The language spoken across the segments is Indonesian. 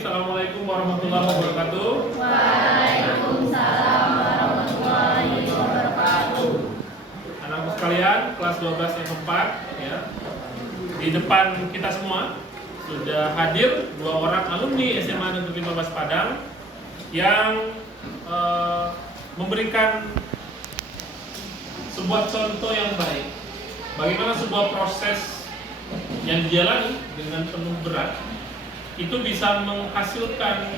Assalamualaikum warahmatullahi wabarakatuh. Waalaikumsalam warahmatullahi wabarakatuh. Anak-anak sekalian, kelas 12 yang keempat, ya. Di depan kita semua sudah hadir 2 orang alumni SMA Negeri 15 Padang yang memberikan sebuah contoh yang baik. Bagaimana sebuah proses yang dijalani dengan penuh berat itu bisa menghasilkan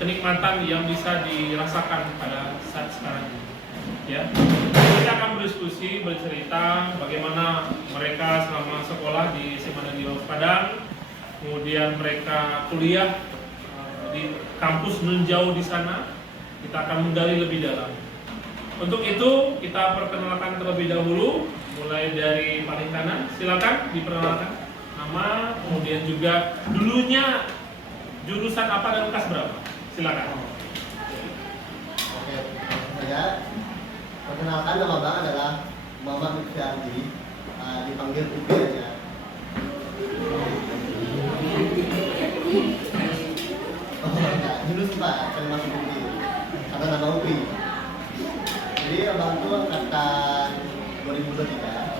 kenikmatan yang bisa dirasakan pada saat sekarang ini. Ya, kita akan berdiskusi, bercerita bagaimana mereka selama sekolah di SMA Negeri 15 Padang, kemudian mereka kuliah di kampus nun jauh di sana. Kita akan menggali lebih dalam. Untuk itu kita perkenalkan terlebih dahulu, mulai dari paling kanan. Silakan diperkenalkan nama, kemudian juga dulunya jurusan apa dan kelas berapa. Silakan. Oke, saya perkenalkan, nama Bang adalah Muhammad Lutfi, dipanggil Upi aja. Oh enggak, jurus 4 kalau masuk Upi, atau nama Upi. Jadi abang tuh angkatan 2023.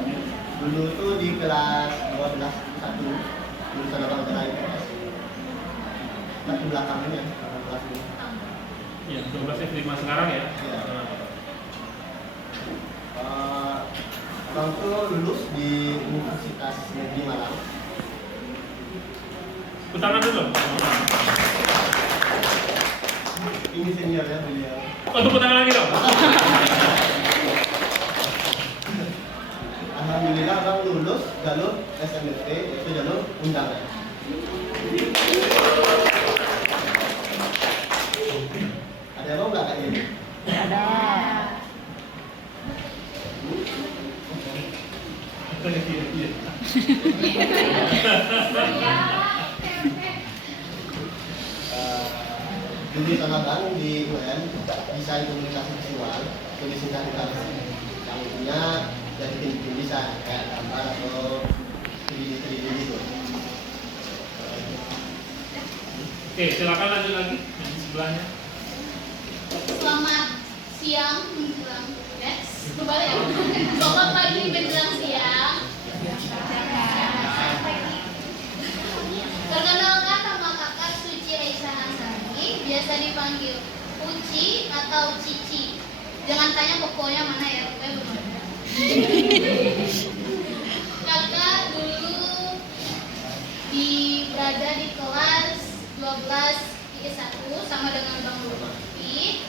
Dulu tuh di kelas 12 1 jurusan abang adalah IPS. Nah, di belakangnya kelas ini. Ya, 12 F5 sekarang ya. Iya. Abang tuh lulus di Universitas Negeri Malang. Tangan dulu. Ini seniornya beliau. Oh, tepuk tangan lagi dong. Alhamdulillah abang lulus jalur SMPT, itu jalur undangan. Ada abang nggak kayak gini? Ada. Jurusan abang di UN desain komunikasi visual, tulis singkat yang punya dari tim desain kayak gambar atau 3D gitu. Oke, silakan lanjut lagi yang di sebelahnya. Selamat siang menjelang kembali ya. Selamat pagi menjelang siang. Perkenalkan, nama kakak Suci Aisyah Hansani, biasa dipanggil Uci atau Cici. Jangan tanya pokoknya mana ya, pokoknya belum ada. Kakak dulu berada di kelas 12 I1 sama dengan Bang Lutfi.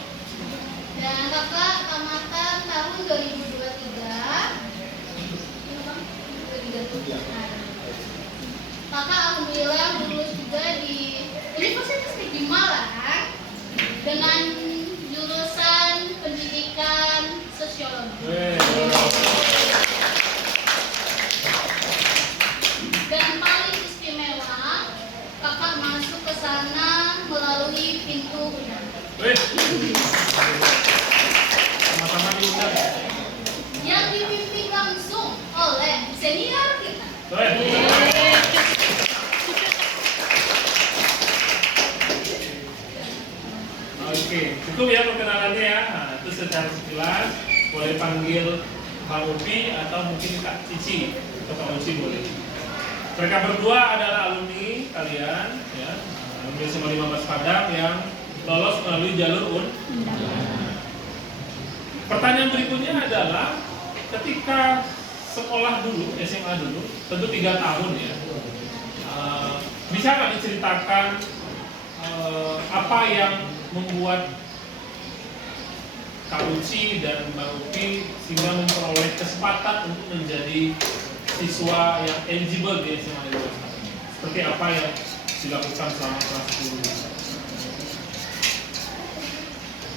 Dan kakak tamatan tahun 2023. Ini Bang, 2023. Kakak alhamdulillah lulus juga di Universitas Negeri Malang dengan jurusan pendidikan sosiologi. Dan paling istimewa, kakak masuk ke sana melalui pintu undangan. Sama-sama diundang. Yang dipimpin langsung oleh senior kita. Oke, cukup ya perkenalannya ya. Nah, itu secara sekilas boleh panggil Bang Upi atau mungkin Kak Cici atau Kak Uci boleh. Mereka berdua adalah alumni kalian, ya, alumni SMA 15 Padang yang lolos melalui jalur undangan. Pertanyaan berikutnya adalah ketika sekolah dulu, SMA dulu, tentu 3 tahun ya. Bisa nggak diceritakan apa yang membuat Kak Uci dan Mbak Upi sehingga memperoleh kesempatan untuk menjadi siswa yang eligible di SMA Negeri 15 Padang? Seperti apa yang dilakukan selama kelas 10?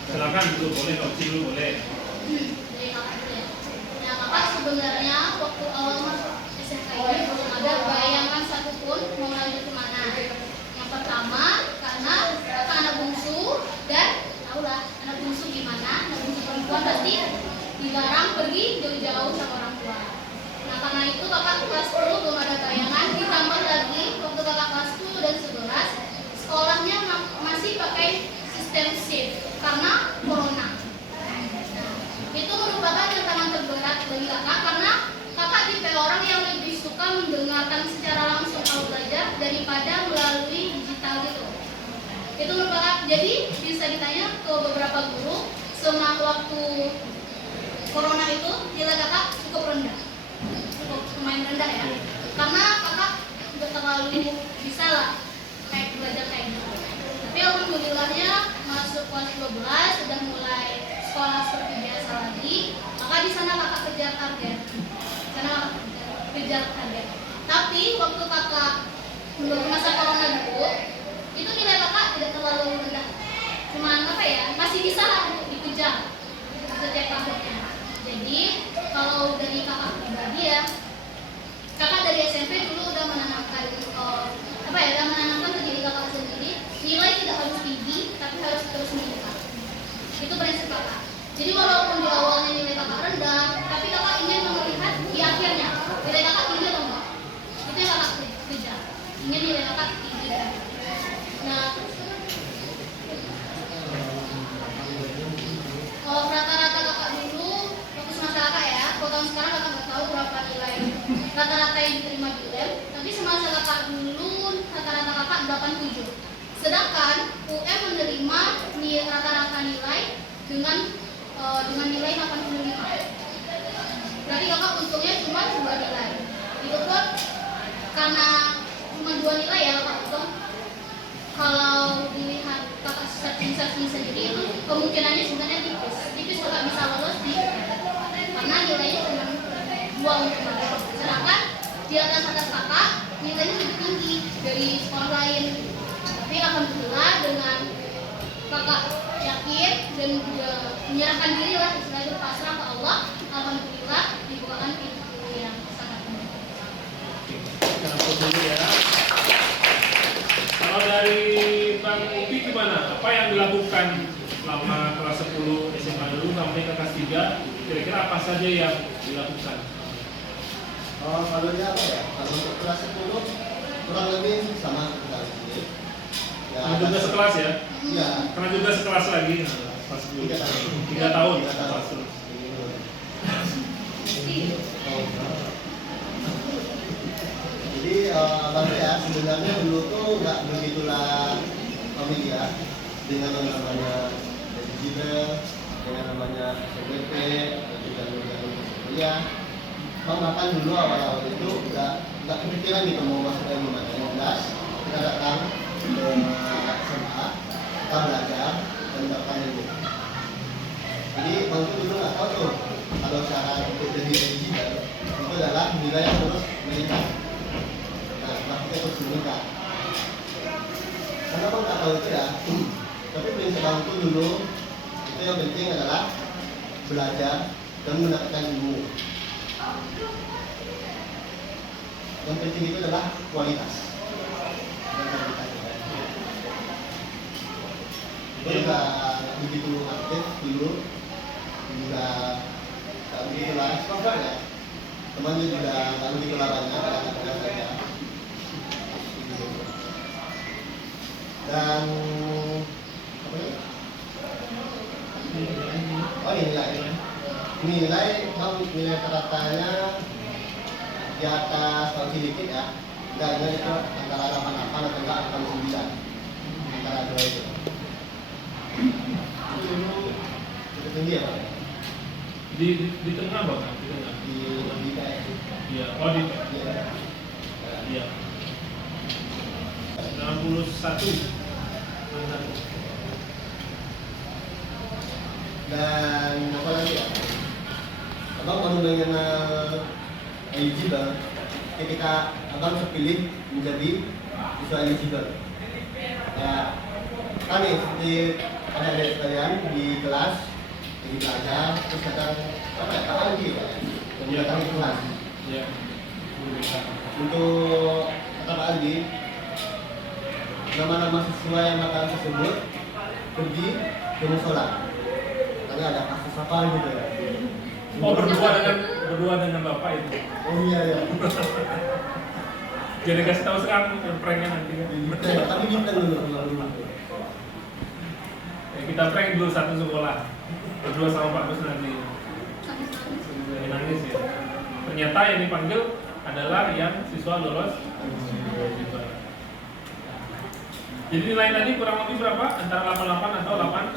Silakan dulu, boleh Kak Uci dulu boleh. Dari kakak dulu ya. Nah, kakak sebenarnya waktu awal masuk SMK ini belum ada bayangan satupun mau lanjut kemana. Yang pertama, karena kakak anak bungsu dan tahulah anak bungsu gimana, anak bungsu perempuan pasti dilarang pergi jauh-jauh sama orang tua. Nah, karena itu kakak kelas 10 belum ada bayangan, ditambah lagi waktu kakak kelas 10 dan 11 Itu merupakan, jadi bisa ditanya ke beberapa guru, selama waktu corona itu nilai kakak cukup rendah, cukup lumayan rendah ya, karena kakak udah terlalu bisa lah kayak belajar kayak gitu. Tapi alhamdulillahnya masuk kelas 12 sudah mulai sekolah seperti biasa lagi, maka di sana kakak kejar target. Tapi waktu kakak menurut masa corona dulu, itu nilai kakak tidak terlalu rendah, cuman apa ya, masih bisa lah untuk dikejar setiap tahunnya. Jadi kalau dari kakak pribadi ya, kakak dari SMP dulu udah menanamkan udah menanamkan ke diri kakak sendiri, nilai tidak harus tinggi tapi harus terus meningkat. Itu prinsip kakak. Jadi walaupun di awalnya nilai kakak rendah, tapi kakak ingin melihat di akhirnya nilai kakak tinggi atau enggak. Itu yang kakak kejar, ingin nilai kakak tinggi. Nah, kalau rata-rata kakak dulu waktu semasa kakak ya, kalau tahun sekarang kakak nggak tahu berapa nilai rata-rata yang diterima di UM, tapi semasa kakak dulu rata-rata kakak 87. Sedangkan UM menerima rata-rata nilai dengan nilai 85. Berarti kakak untungnya cuma 2 nilai. Itu pun karena cuma 2 nilai ya kakak untung. Kalau dilihat kakak searching sendiri itu kemungkinannya sebenarnya tipis kakak bisa lolos di karena nilainya cuma 2 untuk kakak. Sedangkan di atas kakak nilainya lebih tinggi dari sekolah lain. Tapi alhamdulillah dengan kakak yakin dan juga menyerahkan diri lah, istilahnya pasrah ke Allah, alhamdulillah dibukakan pintu yang sangat mudah. Kita fokus dulu ya. Kalau dari Bang Upi gimana? Apa yang dilakukan selama kelas 10 SMA dulu sampai ke kelas 3? Kira-kira apa saja yang dilakukan? Kalau dia apa ya? Kalau untuk kelas 10 kurang lebih sama kita ini. Ya, Karena juga sekelas ya? Iya. Karena juga sekelas lagi, kelas 10. 3 tahun. 3 tahun. 3 tahun. Kelas 10. Jadi abang ya sebenarnya dulu tuh nggak begitulah familiar dengan yang namanya digital, dengan namanya SPP, dan juga dengan kuliah. Bahkan dulu awal-awal itu nggak kepikiran gitu mau masuk ilmu mana. Yang jelas kita datang ke SMA, kita belajar dan mendapatkan ilmu. Jadi waktu dulu nggak tahu tuh kalau cara untuk jadi digital itu adalah nilai yang terus meningkat. Nah, praktiknya terus meningkat. Kenapa nggak tahu itu ya? Tapi prinsip bangku dulu itu yang penting adalah belajar dan mendapatkan ilmu. Yang penting itu adalah kualitas dan kualitas. Gue juga begitu aktif dulu, juga tak begitu lah eksplor ya. Teman juga tak begitu lah banyak, kadang-kadang saja. Dan apa ya? Oh nilai rata-ratanya di atas tahun sedikit ya, enggak itu antara 88 atau enggak 89 antara dua itu. Itu dulu cukup tinggi ya Pak? Di tengah Bang, di tengah. Di PS. Iya, oh di Iya. iya. 61. Dan apa lagi ya? Abang baru mengenal eligible ketika abang terpilih menjadi siswa eligible. Ya, kami seperti adik-adik sekalian di kelas lagi belajar, terus kadang apa ya, tak lagi ya, dan datang ke kelas. Iya. Untuk apa lagi? Nama-nama siswa yang bakalan tersebut pergi ke musola. Karena ada kasus apa gitu ya. Oh, berdua dengan Bapak itu. Oh iya ya. Jadi kasih tahu sekarang pranknya nanti kan. Tapi kita dulu. Ya, kita prank dulu satu sekolah. Berdua sama Pak Gus nanti. Jangan nangis ya. Ternyata yang dipanggil adalah yang siswa lolos. Jadi nilai tadi kurang lebih berapa? Antara 88 atau 8?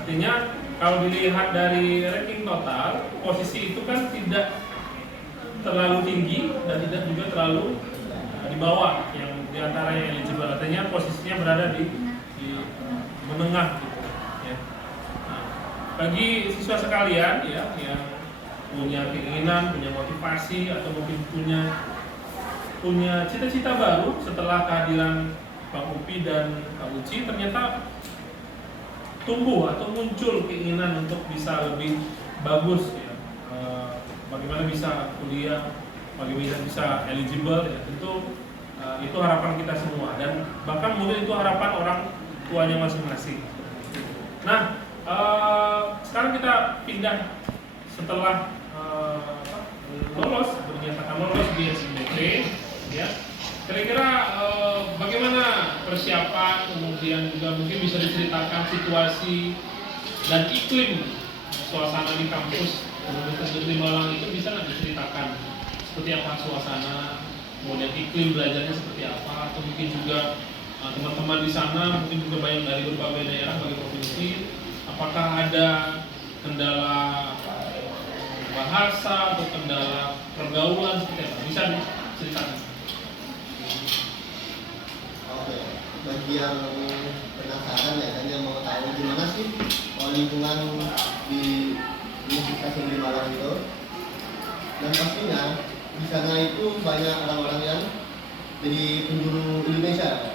Artinya kalau dilihat dari ranking total, posisi itu kan tidak terlalu tinggi dan tidak juga terlalu di bawah yang diantara yang eligible. Artinya posisinya berada di menengah gitu. Ya. Nah, bagi siswa sekalian ya yang punya keinginan, punya motivasi atau mungkin punya cita-cita baru setelah kehadiran Bang Upi dan Kak Uci, ternyata tumbuh atau muncul keinginan untuk bisa lebih bagus ya. Bagaimana bisa kuliah, bagaimana bisa eligible ya, tentu itu harapan kita semua dan bahkan mungkin itu harapan orang tuanya masing-masing. Nah, sekarang kita pindah setelah dinyatakan lolos di SNMP ya. Kira-kira bagaimana persiapan, kemudian juga mungkin bisa diceritakan situasi dan iklim suasana di kampus Universitas Negeri Malang itu bisa nggak diceritakan seperti apa suasana, kemudian iklim belajarnya seperti apa, atau mungkin juga teman-teman di sana mungkin juga banyak dari berbagai daerah, berbagai provinsi, apakah ada kendala bahasa atau kendala pergaulan seperti apa, bisa diceritakan? Oke, bagi yang penasaran ya, dan yang mau tahu gimana sih lingkungan di Universitas Negeri Malang itu, dan pastinya di sana itu banyak orang-orang yang jadi penjuru Indonesia,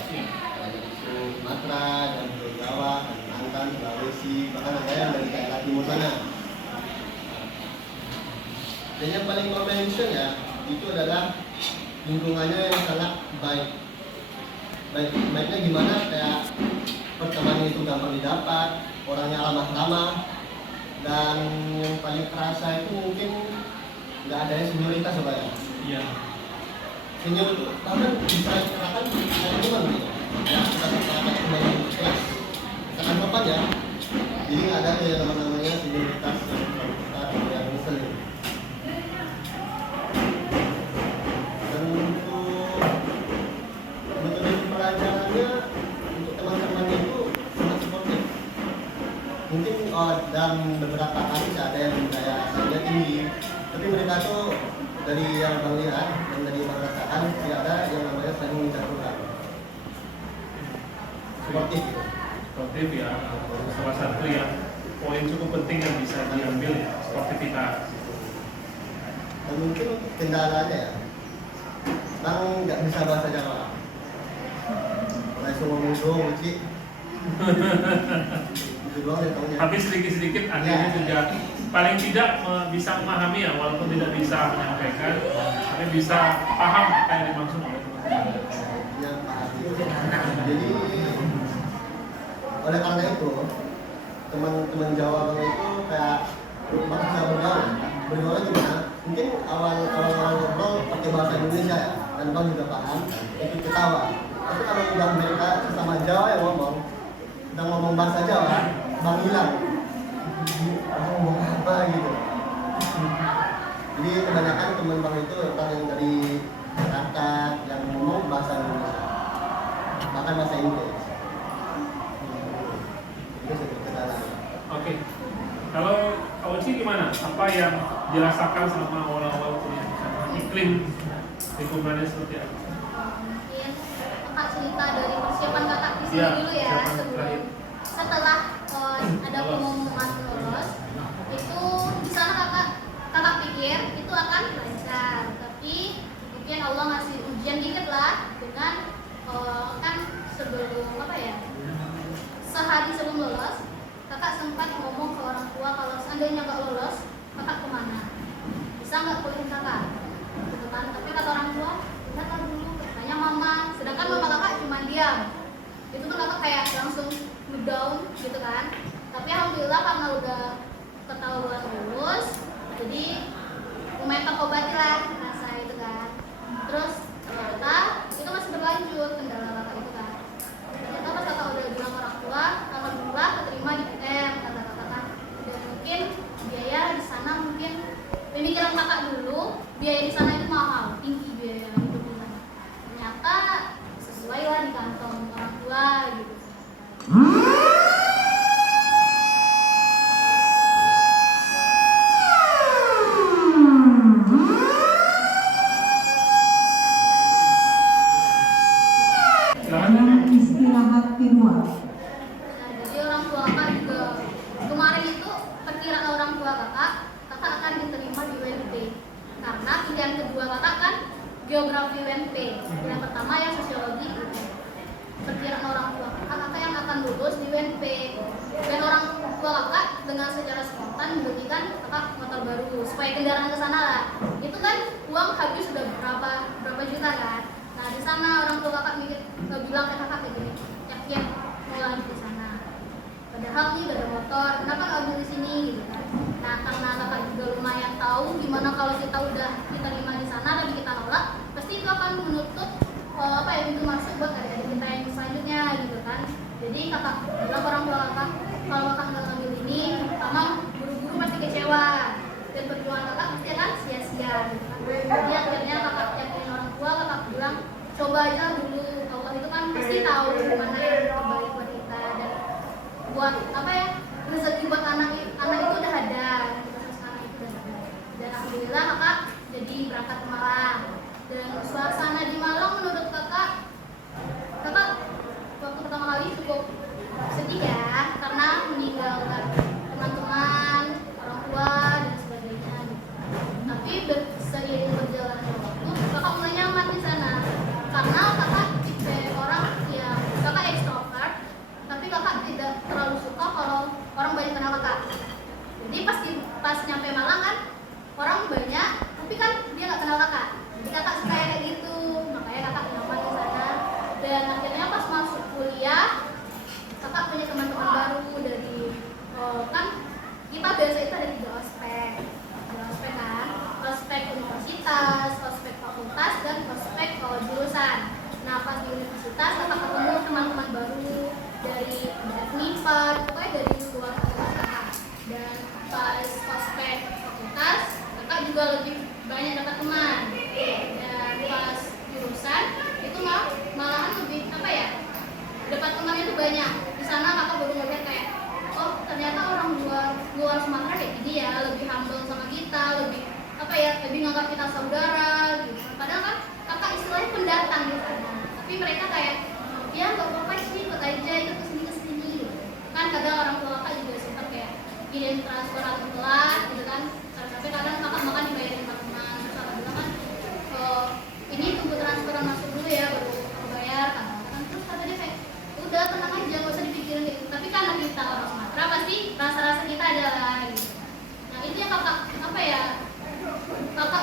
banyak itu Sumatera dan Jawa, Kalimantan, Sulawesi, bahkan ada yang dari daerah timur sana. Dan yang paling mention ya itu adalah lingkungannya yang sangat baik. Baiknya gimana, kayak pertemanan itu gampang didapat, orangnya ramah-ramah, dan yang paling terasa itu mungkin nggak ada yang senioritas ya. Iya. Senior itu bahkan bisa dikatakan teman gitu. Ya, kita katakan teman kelas, katakan sopan ya. Jadi nggak ada yang namanya senioritas yang ngeselin. Dan untuk metode pelajarannya untuk teman-teman itu sangat suportif. Mungkin dalam beberapa kali ada yang budaya aslinya tinggi, tapi mereka tuh dari yang Bang lihat dan dari Bang rasakan tidak ada yang namanya saling menjatuhkan. Suportif gitu. Sportif ya, salah satu yang poin cukup penting yang bisa diambil ya, sportivitas. Dan mungkin kendalanya ya, Bang nggak bisa bahasa Jawa. Langsung ngomong doang, Uci. Itu doang yang tahunya. Tapi sedikit-sedikit akhirnya juga paling tidak bisa memahami ya, walaupun tidak bisa menyampaikan, tapi bisa paham apa yang dimaksud oleh teman-teman. Yang paham. Jadi oleh karena itu teman-teman Jawa Bang itu kayak Bang bisa bergaul gimana? Mungkin awal ngobrol pakai bahasa Indonesia ya, dan Bang juga paham, ikut ketawa. Tapi kalau udah mereka sesama Jawa yang ngomong, kita ngomong bahasa Jawa, Bang hilang. Bang ngomong apa gitu. Jadi kebanyakan teman Bang itu orang yang dari Jakarta yang ngomong bahasa Indonesia, bahkan bahasa Inggris. Itu seperti kendala. Oke. Kalau Kak Uci gimana? Apa yang dirasakan selama awal-awal kuliah di sana? Iklim lingkungannya seperti apa? Iya, kakak cerita dari persiapan kakak di sini Ya, dulu ya, persiapan sebelum terakhir. setelah ada pengumuman lulus itu di sana kakak pikir itu akan lancar, tapi mungkin Allah ngasih ujian dikit lah dengan kan sebelum apa ya, sehari sebelum lulus kakak sempat ngomong ke orang tua kalau seandainya nggak lolos kakak kemana, bisa nggak kuliah kakak gitu kan. Tapi kata orang tua udah kan dulu tanya mama, sedangkan mama kakak cuma diam. Itu kan kakak kayak langsung down gitu kan. Tapi alhamdulillah karena udah ketahuan lulus, jadi lumayan terobati lah rasa itu kan. Terus ternyata itu masih berlanjut kendala kakak itu kan. Ternyata pas kakak udah bilang orang tua, alhamdulillah keterima di PM kata kakak kan. Dan mungkin biaya di sana mungkin pemikiran kakak dulu biaya di sana itu mahal, tinggi biaya hidup di sana. Ternyata sesuai lah di kantong orang tua, semua. Nah, jadi orang tua kakak juga kemarin itu perkiraan orang tua kakak akan diterima di UNP karena pilihan kedua kakak kan geografi UNP, yang pertama yang sosiologi. Perkiraan orang tua kakak yang akan lulus di UNP, dan orang tua kakak dengan secara spontan memberikan kakak motor baru supaya kendaraan ke sana lah. Itu kan uang habis sudah berapa juta kan. Nah di sana orang tua kakak bilang ke kakak kayak gini, yakin mau lanjut di sana. Padahal nih gak ada motor, kenapa nggak ambil di sini gitu kan? Nah karena kakak juga lumayan tahu gimana kalau kita udah diterima di sana tapi kita nolak, pasti itu akan menutup pintu masuk buat adik-adik kita yang selanjutnya gitu kan. Jadi kakak bilang orang tua kakak, kalau kakak nggak ngambil ini, pertama guru-guru pasti kecewa dan perjuangan kakak pasti akan sia-sia gitu kan. Jadi akhirnya kakak yakin orang tua, kakak bilang coba aja dulu, Allah itu kan pasti tahu gimana yang terbaik buat kita dan buat rezeki buat anak itu udah ada, sekarang itu udah ada. Dan alhamdulillah kakak jadi berangkat ke Malang. Dan suasana di Malang menurut kakak waktu pertama kali cukup sedih ya, karena meninggalkan teman-teman, orang tua dan sebagainya. Tapi seiring berjalannya waktu, kakak mulai nyaman di sana karena kakak tipe orang yang kakak ekstrovert, tapi kakak tidak terlalu suka kalau orang banyak kenal kakak. Jadi pas nyampe Malang kan orang banyak, tapi kan dia nggak kenal kakak. Jadi kakak suka kayak gitu, makanya kakak nyaman di sana. Dan akhirnya pas masuk kuliah, kakak punya teman-teman baru dari kan kita biasa itu ada 3 ospek kan, ospek universitas, ospek fakultas, dan ospek jurusan. Nah pas di universitas kakak ketemu teman-teman baru dari MIPA, pokoknya dari luar fakultas kakak. Dan pas ospek fakultas kakak juga lebih banyak dapat teman. Dan pas jurusan itu malahan lebih dapat teman itu banyak. Di sana kakak baru ngeliat kayak, oh ternyata orang luar Sumatera kayak gini ya, lebih humble sama kita, lebih nganggap kita saudara gitu. Padahal kan kakak istilahnya pendatang di sana, tapi mereka kayak ya nggak apa-apa sih, ikut aja, ikut kesini gitu. Kan kadang orang tua kakak juga suka kayak kirim transferan telat gitu kan, sampai kadang kakak makan dibayarin teman-teman. Terus kakak bilang kan, ini tunggu transferan masuk dulu ya baru aku bayar kan. Terus kata dia kayak udah tenang aja, nggak usah dipikirin gitu. Tapi karena kita orang Sumatera pasti rasa-rasa kita ada lah gitu. Nah itu yang kakak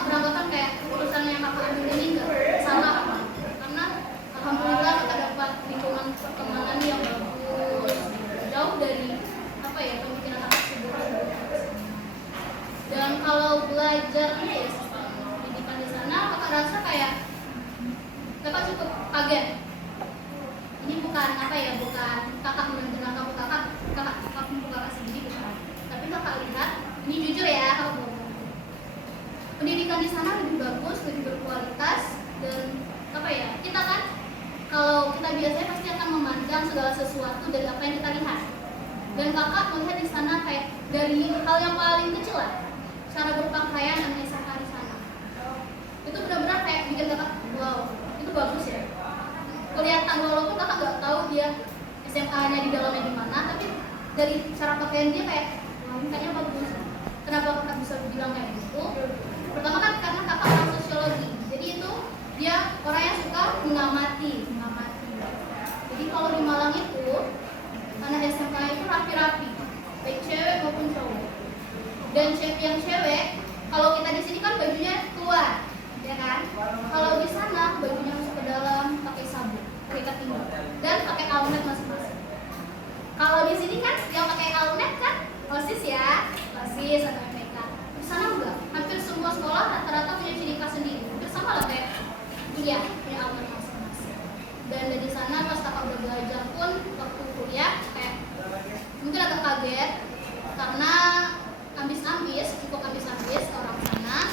beranggapan kayak urusan yang kakak ambil ini nggak salah apa, karena alhamdulillah kakak dapat lingkungan pertemanan yang bagus, jauh dari pemikiran kakak sebelumnya. Dan kalau belajarnya ya pendidikan di sana, kakak rasa kayak kakak cukup kaget. Ini bukan bukan kakak mendengar kamu kakak sendiri bukan, tapi kakak lihat ini jujur ya, kakak ngomong pendidikan di sana lebih bagus, lebih berkualitas. Dan kita kan kalau kita biasanya pasti akan memandang segala sesuatu dari apa yang kita lihat. Dan kakak melihat di sana kayak dari hal yang paling kecil lah, cara berpakaian dan SMK di sana itu benar-benar kayak bikin kakak wow, itu bagus ya. Kelihatan walaupun kakak nggak tahu dia SMK-nya di dalamnya di mana, tapi dari cara pakaian dia kayak wah, ini kayaknya bagus. Kenapa kakak bisa bilang kayak gitu? Pertama kan karena kakak orang sosiologi, jadi itu dia orang yang suka mengamati. Jadi kalau di Malang itu anak SMK itu rapi-rapi, baik cewek maupun cowok. Dan yang cewek, kalau kita di sini kan bajunya keluar, ya kan? Kalau di sana bajunya masuk ke dalam, pakai sabuk, pakai ketinggi, dan pakai almet masing-masing. Kalau di sini kan yang pakai almet kan OSIS ya, OSIS atau MPK. Di sana enggak, hampir semua sekolah rata-rata punya ciri khas sendiri, hampir sama lah kayak kuliah punya almet masing-masing. Dan dari sana pas kakak udah belajar pun waktu kuliah kayak mungkin agak kaget karena cukup ambis-ambis orang sana,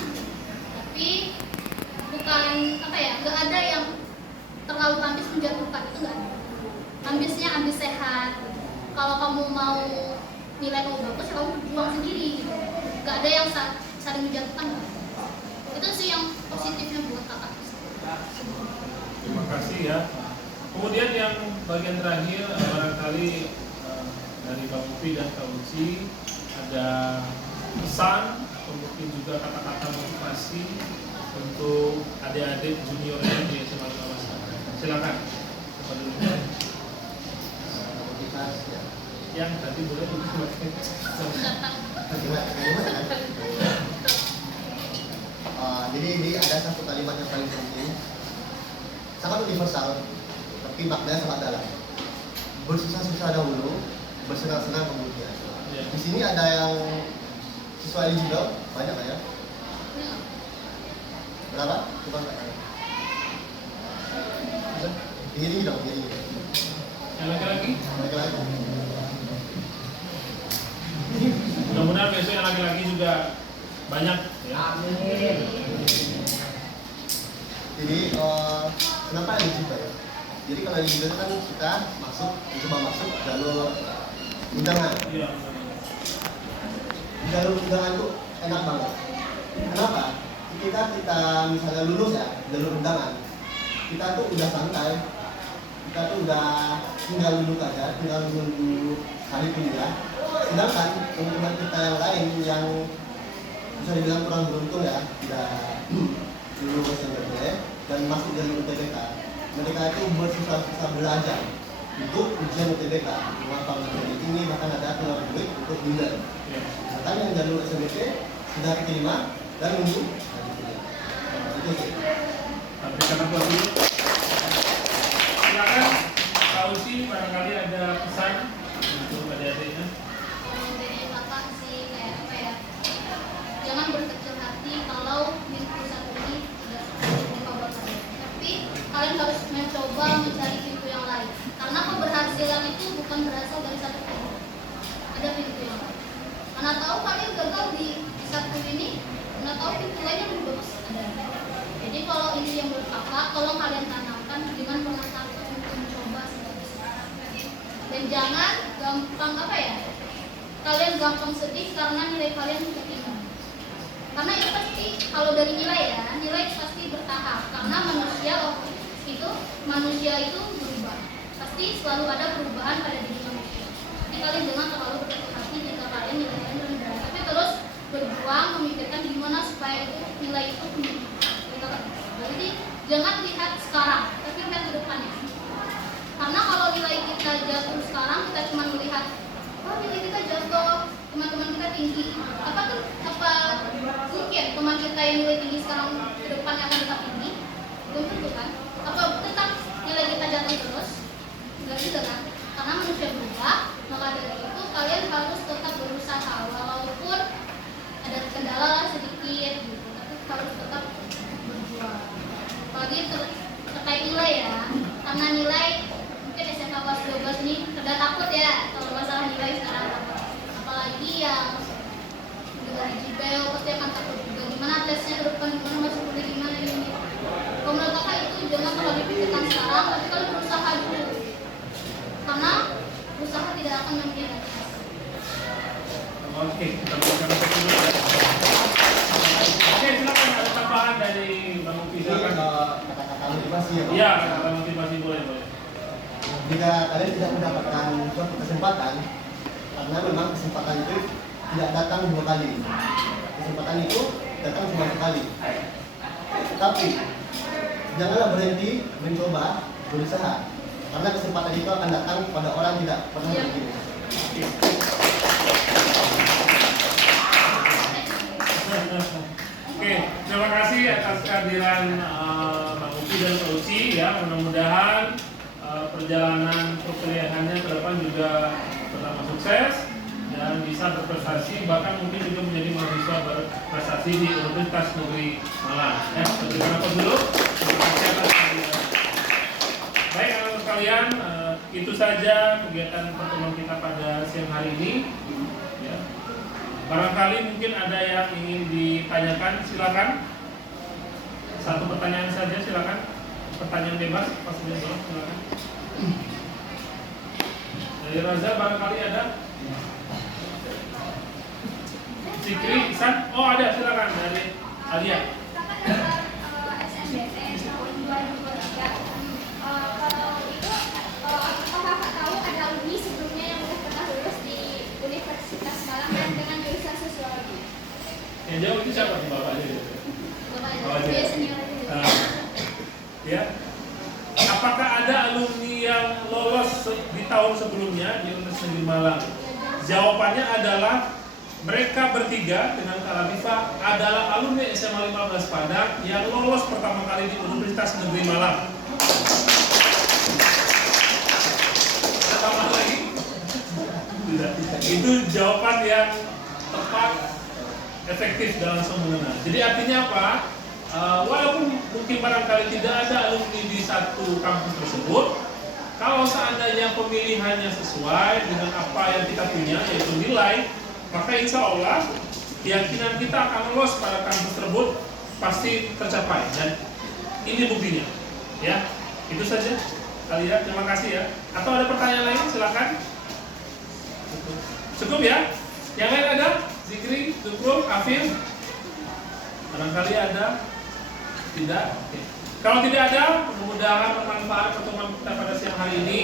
tapi bukan nggak ada yang terlalu ambis menjatuhkan, itu nggak ada. Ambisnya ambis sehat. Kalau kamu mau nilai kamu bagus, ya kamu juang sendiri gitu. Nggak ada yang saling menjatuhkan. Itu sih yang positifnya buat kakak. Terima kasih ya Kemudian yang bagian terakhir barangkali dari Bang Upi dan Kak Uci ada pesan atau mungkin juga kata-kata motivasi untuk adik-adik juniornya di SMA Lukas. Silakan. Siapa dulu? Motivasi ya. Yang tadi boleh Jadi ini ada satu kalimat yang paling penting, sangat universal, tapi maknanya sangat dalam. Bersusah-susah dahulu, bersenang-senang kemudian. Ya. Di sini ada yang siswa eligible, banyak nggak ya? Berapa? Coba nggak tahu. Tinggi dong, tinggi. Yang laki-laki? Laki-laki. Mudah-mudahan besok yang laki-laki juga banyak ya. Jadi kenapa eligible ya? Jadi kalau eligible itu kan kita coba masuk jalur undangan. Iya. Jalur undangan itu enak banget. Kenapa? Kita misalnya lulus ya jalur undangan, kita tuh udah santai, kita tuh udah tinggal duduk aja, tinggal nunggu hari kuliah. Sedangkan teman-teman kita yang lain yang bisa dibilang kurang beruntung ya, tidak lulus SNMPTN dan masuk jalur UTBK, mereka itu bersusah-susah belajar untuk ujian UTBK, mengapa menjadi tinggi, bahkan ada keluar duit untuk bimbel. Ya. Sedangkan yang jalur SNMPT sudah diterima dan nunggu. Itu sih. Tapi karena dulu. Silakan Kak Uci, barangkali ada pesan untuk adik-adiknya. Dari kakak sih kayak apa ya? Jangan berkecil hati kalau pintu satu ini sudah terbuka buat kalian. Tapi kalian harus mencoba mencari pintu yang lain. Karena keberhasilan itu bukan berasal dari satu pintu. Ada pintu yang lain. Mana tahu kalian gagal di satu ini, mana tahu pintu lain yang lebih bagus ada. Jadi kalau ini yang menurut kakak, tolong kalian tanamkan dengan pernah takut untuk mencoba sesuatu. Dan jangan gampang apa ya? Kalian gampang sedih karena nilai kalian ketinggian. Karena itu pasti kalau dari nilai ya, nilai pasti bertahap. Karena manusia itu berubah. Pasti selalu ada perubahan pada diri manusia. Jadi kalian jangan terlalu berkecil hati jika kalian nilai kalian rendah. Tapi terus berjuang memikirkan gimana supaya itu nilai itu meningkat. Jadi jangan lihat sekarang, tapi lihat ke depannya. Karena kalau nilai kita jatuh sekarang, kita cuma melihat, oh nilai kita jatuh, teman-teman kita tinggi. Apa mungkin teman kita yang nilai tinggi sekarang ke depannya akan tetap tinggi? Belum tentu kan? Apa tetap nilai kita jatuh terus? Enggak juga kan? Karena manusia berubah, maka dari itu kalian harus tetap berusaha walaupun ada kendala lah sedikit gitu, tapi harus tetap berjuang. Apalagi terkait nilai ya, karena nilai mungkin SMK kelas 12 ini udah takut ya kalau masalah nilai sekarang. Apalagi yang udah eligible pasti akan takut juga gimana tesnya ke depan, gimana masuk kuliah, gimana ini. Kalau menurut kakak itu jangan terlalu dipikirkan sekarang, tapi kalian berusaha dulu. Karena usaha tidak akan membiarkan. Oke, kita berikan satu dulu ya. Oke, silakan ada tambahan dari Bang Upi, Ini silakan. kata-kata motivasi ya Pak? Iya, kata motivasi boleh. Jika kalian tidak mendapatkan suatu kesempatan, karena memang kesempatan itu tidak datang 2 kali. Kesempatan itu datang cuma sekali. Tapi janganlah berhenti mencoba, berusaha. Karena kesempatan itu akan datang pada orang yang tidak pernah begini. Oke, terima kasih atas kehadiran Bang Upi dan Kak Uci ya. Mudah-mudahan perjalanan perkuliahannya ke depan juga pertama sukses dan bisa berprestasi, bahkan mungkin juga menjadi mahasiswa berprestasi di Universitas Negeri Malang. Ya, terima kasih dulu. Terima kasih atas kehadiran. Baik, anak-anak sekalian, itu saja kegiatan pertemuan kita pada siang hari ini. Ya. Barangkali mungkin ada yang ingin ditanyakan, silakan. Satu pertanyaan saja, silakan. Pertanyaan bebas, pas silakan. Dari Raza barangkali ada. Sikri, Isan, oh ada, silakan dari Alia. Kakak dapat SNBT tahun 2023. Kalau itu tahun sebelumnya di Universitas Negeri Malang? Jawabannya adalah mereka bertiga dengan Kak Latifah adalah alumni SMA 15 Padang yang lolos pertama kali di Universitas Negeri Malang. Ada tambahan lagi? Tidak. Itu jawaban yang tepat, efektif dan langsung mengena. Jadi artinya apa? Walaupun mungkin barangkali tidak ada alumni di satu kampus tersebut, kalau seandainya pemilihannya sesuai dengan apa yang kita punya, yaitu nilai, maka insya Allah keyakinan kita akan lolos pada kampus tersebut pasti tercapai. Dan ini buktinya. Ya, itu saja kalian. Terima kasih ya. Atau ada pertanyaan lain? Silakan. Cukup ya? Yang lain ada? Zikri, Zukrul, Afif? Barangkali ada? Tidak? Oke. Kalau tidak ada, mudah-mudahan bermanfaat pertemuan kita pada siang hari ini.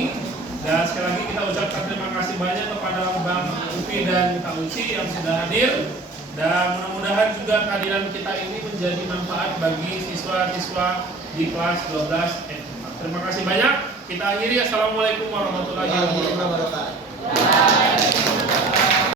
Dan sekali lagi kita ucapkan terima kasih banyak kepada Bang Upi dan Kak Uci yang sudah hadir. Dan mudah-mudahan juga kehadiran kita ini menjadi manfaat bagi siswa-siswa di kelas 12 F4. Terima kasih banyak. Kita akhiri. Assalamualaikum warahmatullahi wabarakatuh.